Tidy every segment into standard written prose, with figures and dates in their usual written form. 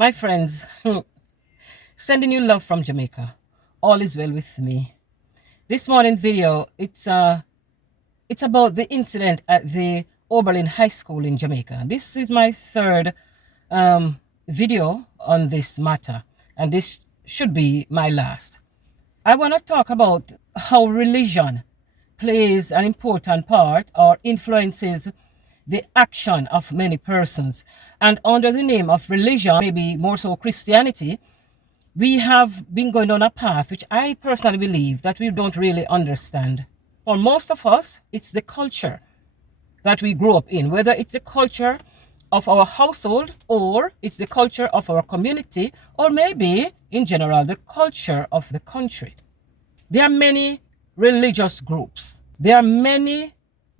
My friends, sending you love from Jamaica. All is well with me. This morning video, it's about the incident at the Oberlin High School in Jamaica. This is my third video on this matter, and this should be my last. I want to talk about how religion plays an important part or influences the action of many persons. And under the name of religion, maybe more so Christianity, we have been going on a path which I personally believe that we don't really understand. For most of us, it's the culture that we grew up in, whether it's the culture of our household or it's the culture of our community, or maybe in general the culture of the country. There are many religious groups. There are many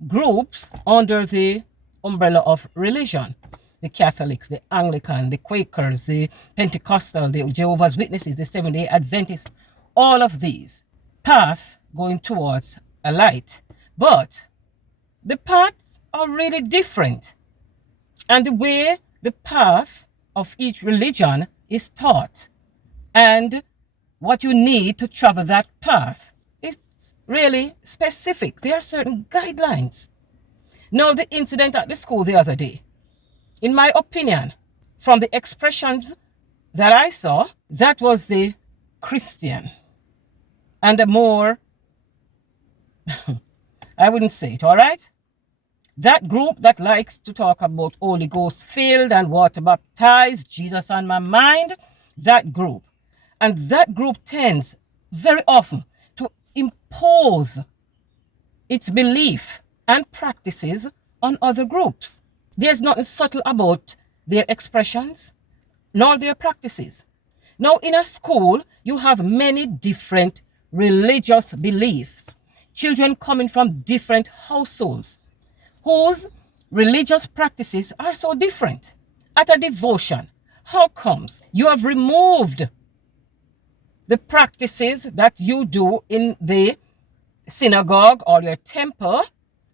groups under the umbrella of religion. The Catholics, the Anglican, the Quakers, the Pentecostal, the Jehovah's Witnesses, the Seventh-day Adventists, all of these paths going towards a light. But the paths are really different. And the way the path of each religion is taught and what you need to travel that path is really specific. There are certain guidelines. Now, the incident at the school the other day, in my opinion, from the expressions that I saw, that was the Christian and a more, I wouldn't say it, all right? That group that likes to talk about Holy Ghost filled and water baptized, Jesus on my mind, that group. And that group tends very often to impose its belief and practices on other groups. There's nothing subtle about their expressions nor their practices. Now, in a school, you have many different religious beliefs. Children coming from different households whose religious practices are so different. At a devotion, how comes you have removed the practices that you do in the synagogue or your temple,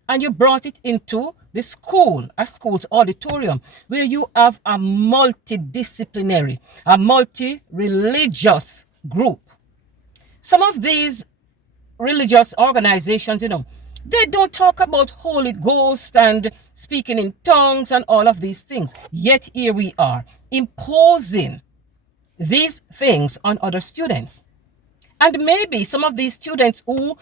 and you brought it into the school, a school's auditorium, where you have a multidisciplinary, a multi-religious group? Some of these religious organizations, they don't talk about Holy Ghost and speaking in tongues and all of these things. Yet here we are, imposing these things on other students. And maybe some of these students who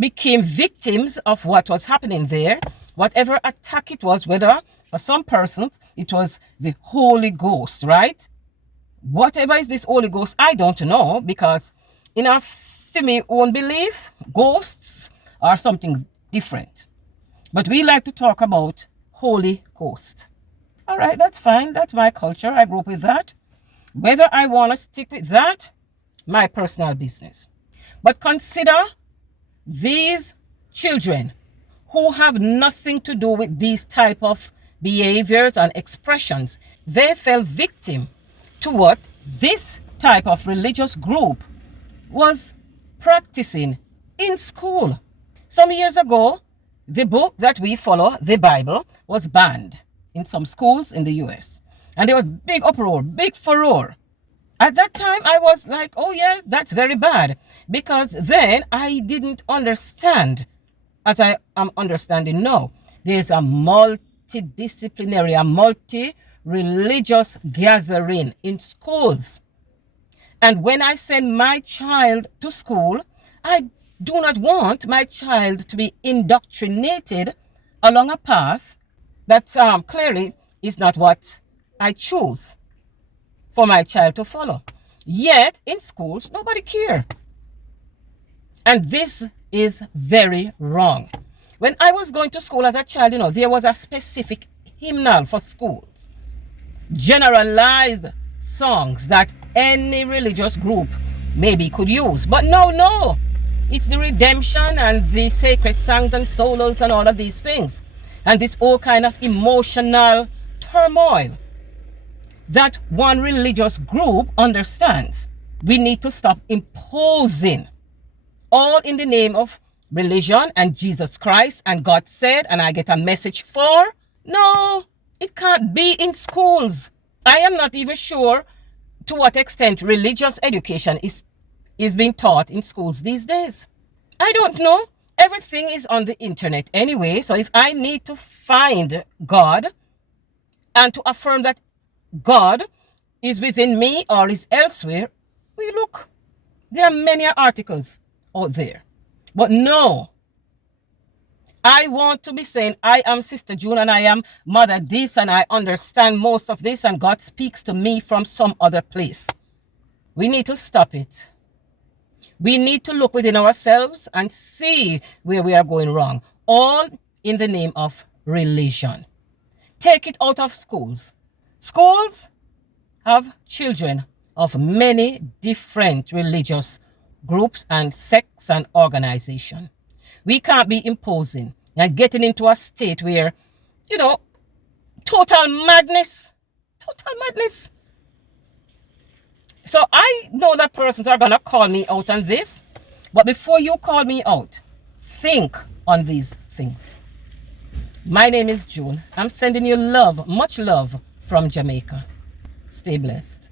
became victims of what was happening there, whatever attack it was, whether for some persons it was the Holy Ghost, right? Whatever is this Holy Ghost, I don't know, because in our my own belief, ghosts are something different. But we like to talk about Holy Ghost. All right, that's fine. That's my culture. I grew up with that. Whether I want to stick with that, my personal business. But consider these children who have nothing to do with these type of behaviors and expressions. They fell victim to what this type of religious group was practicing in school. Some years ago, the book that we follow, the Bible, was banned in some schools in the US. And there was big uproar, big furore. At that time, I was like, oh yeah, that's very bad. Because then I didn't understand, as I am understanding now. There's a multidisciplinary, a multi-religious gathering in schools. And when I send my child to school, I do not want my child to be indoctrinated along a path that clearly is not what I choose for my child to follow. Yet, in schools, nobody cares. And this is very wrong. When I was going to school as a child, there was a specific hymnal for schools. Generalized songs that any religious group maybe could use. But no. It's the redemption and the sacred songs and solos and all of these things. And this all kind of emotional turmoil that one religious group understands. We need to stop imposing, all in the name of religion and Jesus Christ and God said, and I get a message for. No, it can't be in schools. I am not even sure to what extent religious education is being taught in schools these days. I don't know. Everything is on the internet anyway. So if I need to find God and to affirm that God is within me or is elsewhere, we look. There are many articles out there. But no, I want to be saying I am Sister June and I am Mother this and I understand most of this and God speaks to me from some other place. We need to stop it. We need to look within ourselves and see where we are going wrong, all in the name of religion. Take it out of schools. Schools have children of many different religious groups and sects and organizations. We can't be imposing and getting into a state where, total madness. Total madness. So I know that persons are going to call me out on this. But before you call me out, think on these things. My name is June. I'm sending you love, much love from Jamaica. Stay blessed.